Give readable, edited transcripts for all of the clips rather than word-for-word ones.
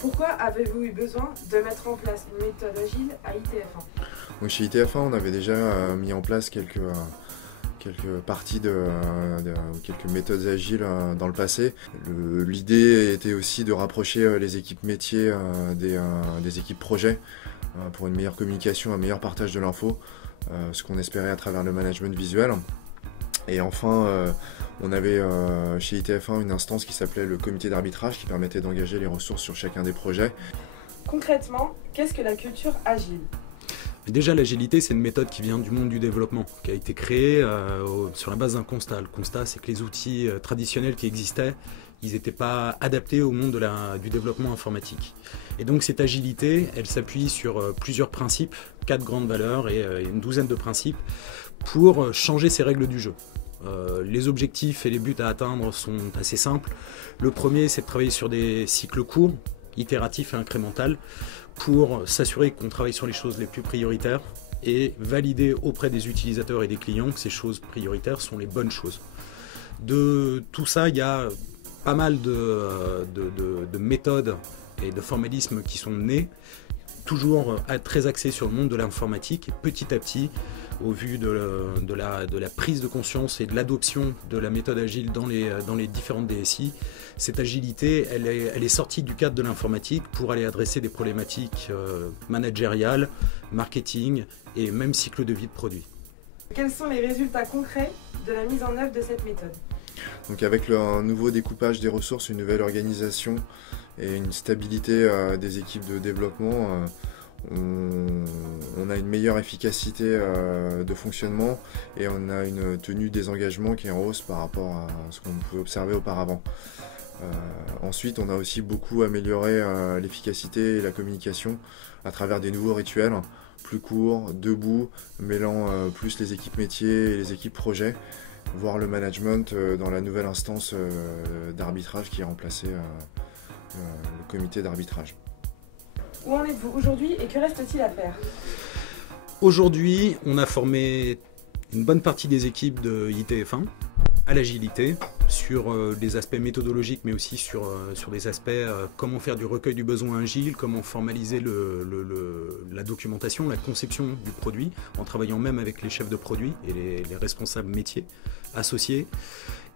Pourquoi avez-vous eu besoin de mettre en place une méthode agile à ITF1? Donc chez ITF1, on avait déjà mis en place quelques parties quelques méthodes agiles dans le passé. L'idée était aussi de rapprocher les équipes métiers des équipes projets pour une meilleure communication, un meilleur partage de l'info, ce qu'on espérait à travers le management visuel. Et enfin, on avait chez ITF1 une instance qui s'appelait le comité d'arbitrage qui permettait d'engager les ressources sur chacun des projets. Concrètement, qu'est-ce que la culture agile? Déjà, l'agilité, c'est une méthode qui vient du monde du développement, qui a été créée sur la base d'un constat. Le constat, c'est que les outils traditionnels qui existaient, ils n'étaient pas adaptés au monde du développement informatique. Et donc cette agilité, elle s'appuie sur plusieurs principes, 4 grandes valeurs et une douzaine de principes pour changer ces règles du jeu. Les objectifs et les buts à atteindre sont assez simples. Le premier, c'est de travailler sur des cycles courts, itératifs et incrémentaux, pour s'assurer qu'on travaille sur les choses les plus prioritaires et valider auprès des utilisateurs et des clients que ces choses prioritaires sont les bonnes choses. De tout ça, il y a pas mal de méthodes et de formalismes qui sont nés, toujours très axés sur le monde de l'informatique, et petit à petit, au vu de la prise de conscience et de l'adoption de la méthode agile dans les différentes DSI, cette agilité, elle est sortie du cadre de l'informatique pour aller adresser des problématiques managériales, marketing et même cycle de vie de produit. Quels sont les résultats concrets de la mise en œuvre de cette méthode? Donc avec un nouveau découpage des ressources, une nouvelle organisation et une stabilité des équipes de développement, on a une meilleure efficacité de fonctionnement et on a une tenue des engagements qui est en hausse par rapport à ce qu'on pouvait observer auparavant. Ensuite, on a aussi beaucoup amélioré l'efficacité et la communication à travers des nouveaux rituels, plus courts, debout, mêlant plus les équipes métiers et les équipes projets, voire le management dans la nouvelle instance d'arbitrage qui a remplacé le comité d'arbitrage. Où en êtes-vous aujourd'hui et que reste-t-il à faire? Aujourd'hui, on a formé une bonne partie des équipes de ITF1 à l'agilité, sur des aspects méthodologiques, mais aussi sur des aspects comment faire du recueil du besoin agile, comment formaliser la documentation, la conception du produit, en travaillant même avec les chefs de produit et les responsables métiers associés.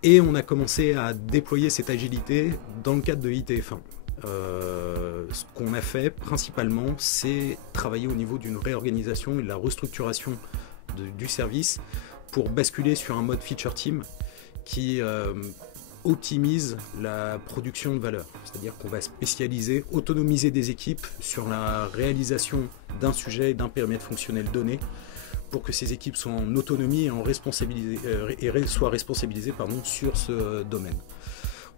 Et on a commencé à déployer cette agilité dans le cadre de ITF1. Ce qu'on a fait principalement, c'est travailler au niveau d'une réorganisation et de la restructuration du service pour basculer sur un mode feature team qui optimise la production de valeur. C'est-à-dire qu'on va spécialiser, autonomiser des équipes sur la réalisation d'un sujet et d'un périmètre fonctionnel donné pour que ces équipes soient en autonomie et soient responsabilisées sur ce domaine.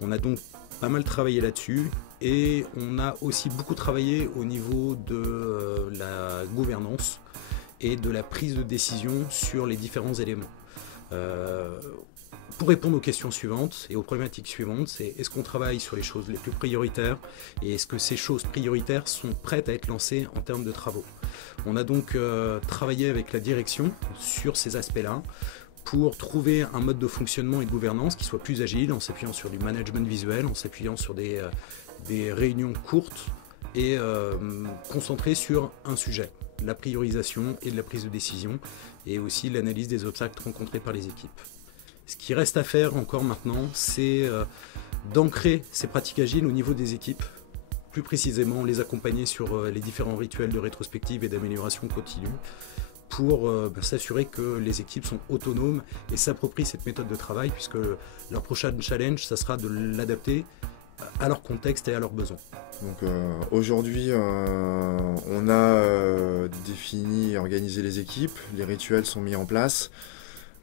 On a donc pas mal travaillé là-dessus et on a aussi beaucoup travaillé au niveau de la gouvernance et de la prise de décision sur les différents éléments. Pour répondre aux questions suivantes et aux problématiques suivantes, c'est est-ce qu'on travaille sur les choses les plus prioritaires et est-ce que ces choses prioritaires sont prêtes à être lancées en termes de travaux. On a donc travaillé avec la direction sur ces aspects-là pour trouver un mode de fonctionnement et de gouvernance qui soit plus agile, en s'appuyant sur du management visuel, en s'appuyant sur des réunions courtes et concentrées sur un sujet, la priorisation et de la prise de décision, et aussi l'analyse des obstacles rencontrés par les équipes. Ce qui reste à faire encore maintenant, c'est d'ancrer ces pratiques agiles au niveau des équipes, plus précisément les accompagner sur les différents rituels de rétrospective et d'amélioration continue, pour s'assurer que les équipes sont autonomes et s'approprient cette méthode de travail, puisque leur prochain challenge, ça sera de l'adapter à leur contexte et à leurs besoins. Donc aujourd'hui, on a défini et organisé les équipes, les rituels sont mis en place,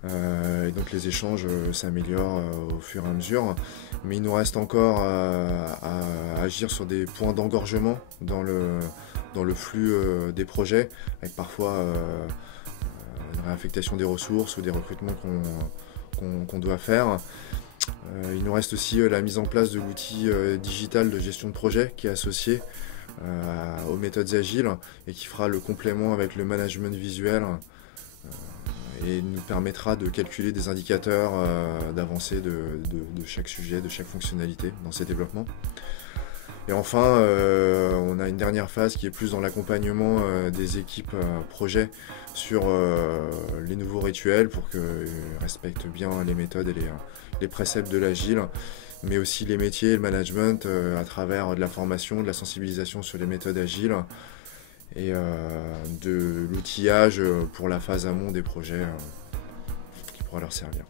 et donc les échanges s'améliorent au fur et à mesure, mais il nous reste encore à agir sur des points d'engorgement dans le flux des projets, avec parfois une réaffectation des ressources ou des recrutements qu'on doit faire. Il nous reste aussi la mise en place de l'outil digital de gestion de projet qui est associé aux méthodes agiles et qui fera le complément avec le management visuel et nous permettra de calculer des indicateurs d'avancée de chaque sujet, de chaque fonctionnalité dans ces développements. Et enfin, on a une dernière phase qui est plus dans l'accompagnement des équipes projets sur les nouveaux rituels pour qu'ils respectent bien les méthodes et les préceptes de l'agile, mais aussi les métiers et le management à travers de la formation, de la sensibilisation sur les méthodes agiles et de l'outillage pour la phase amont des projets qui pourra leur servir.